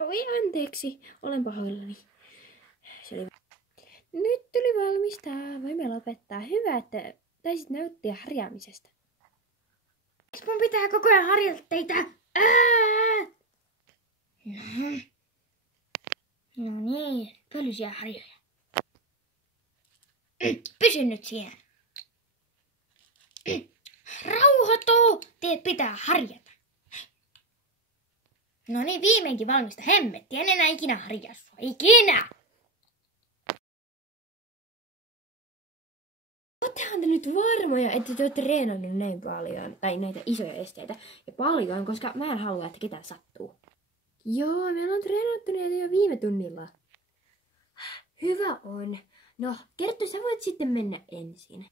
Oi anteeksi, olen pahoillani. Nyt tuli valmista. Voimme lopettaa. Hyvä, että taisit nauttia harjaamisesta. Miksi mun pitää koko ajan harjata teitä? No niin, pölyisiä harjoja. Pysy nyt siinä. Rauhoitu! Teet pitää harjata. No niin, viimeinkin valmista. Hemmetti, en enää ikinä harjaa sua. Ikinä! Oottehan te nyt varmoja, että te olette treenannut näin paljon, tai näitä isoja esteitä, ja paljon, koska mä en halua, että ketään sattuu. Joo, me ollaan treenattu näitä jo viime tunnilla. Hyvä on. No, Kerttu, sä voit sitten mennä ensin.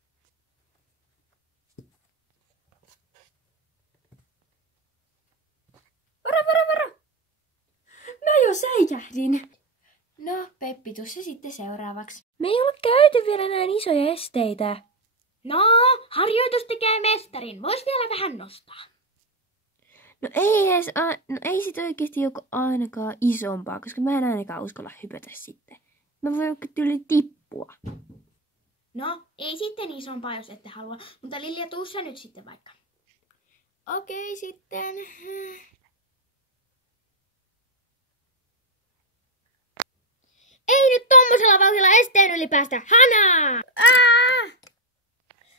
Varo! Mä jo säikähdin. No, Peppi, tuu se sitten seuraavaksi. Me ei ole käyty vielä näin isoja esteitä. No, harjoitus tekee mestarin. Vois vielä vähän nostaa. No ei sit oikeesti joku ainakaan isompaa, koska mä en ainakaan uskalla hypätä sitten. Mä voin tyyli tippua. No, ei sitten isompaa, jos ette halua. Mutta Lilja, tuu sä nyt sitten vaikka. Okei, sitten. Ei nyt tommosella vauhdilla esteen yli päästä. Hanaa!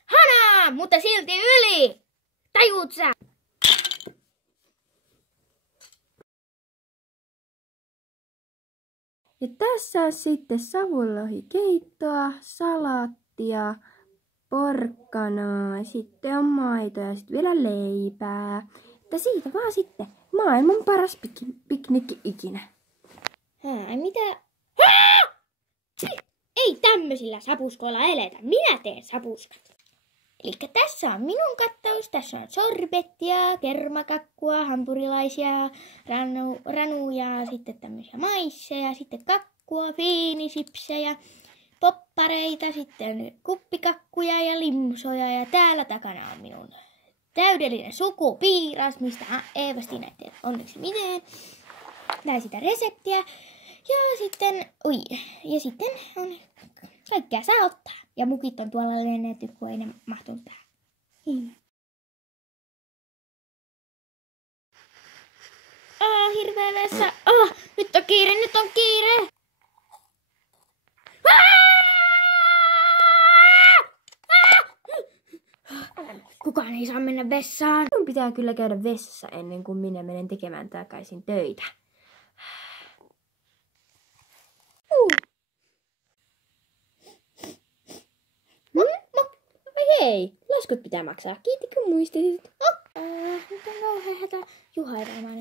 Hanaa! Mutta silti yli! Tajuut sä? Ja tässä on sitten savulohikeittoa, salaattia, porkkanaa, sitten on maitoa ja sitten vielä leipää. Että siitä vaan sitten maailman paras piknikki ikinä. Mitä? Ei tämmöisillä sapuskoilla eletä. Minä teen sapuskat. Elikkä tässä on minun kattaus. Tässä on sorbettia, kermakakkua, hampurilaisia, ranuja, sitten tämmöisiä maisseja, sitten kakkua, fiinisipsejä, poppareita, sitten kuppikakkuja ja limsoja. Ja täällä takana on minun täydellinen sukupiiras, mistä Eevasti näette onneksi mineen. Tää sitä reseptiä. Ja sitten on kaikkea saa ottaa. Ja mukit on tuolla lennetty, kun ei ne mahtunut tähän. Hirveä vessa. Nyt on kiire. Kukaan ei saa mennä vessaan. Minun pitää kyllä käydä vessassa ennen kuin minä menen tekemään takaisin töitä. Hei, laskut pitää maksaa. Kiitti kun muistisit. Nyt on kauhean hätä. Juha ei varmaan